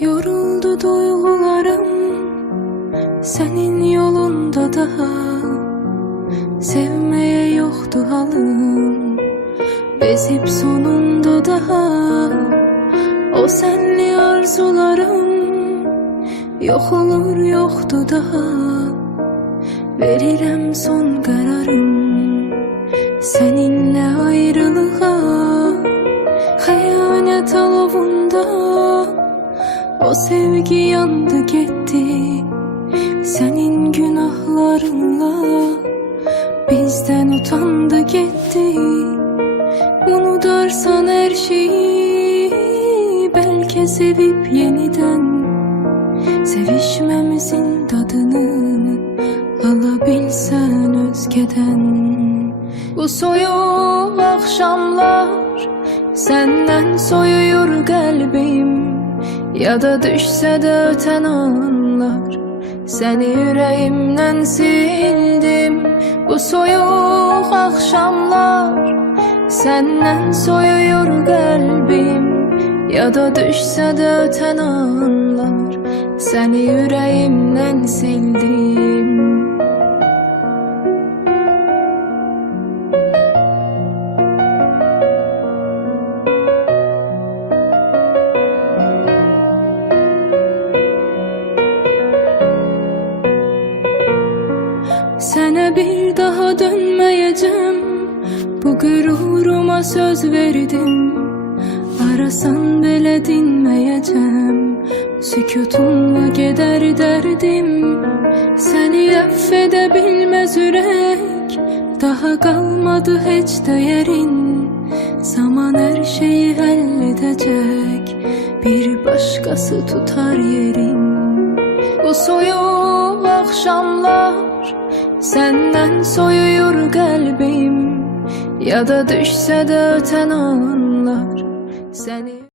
Yoruldu duygularım senin yolunda daha. Sevmeye yoktu halım, bezip sonunda daha. O senli arzularım yok olur yoktu daha. Verirem son kararım seninle ayrılığa. Hayalet alovunda o sevgi yandı gitti. Senin günahlarınla bizden utandı gitti. Unutarsan her şeyi, belki sevip yeniden sevişmemizin tadını alabilsen özgeden. Bu soyuk akşamlar senden soyuyor kalbim, ya da düşse de öten anlar seni yüreğimden sildim. Bu soyuk akşamlar senden soyuyor kalbim, ya da düşse de öten anlar seni yüreğimden sildim. Sana bir daha dönmeyeceğim, bu gururuma söz verdim. Arasan bile dinmeyeceğim, sükutumla gider derdim. Seni affedebilmez yürek, daha kalmadı hiç değerin. Zaman her şeyi halledecek, bir başkası tutar yerin. Bu soyuk akşamlar senden soyuyor kalbim, ya da düşse de öten anlar seni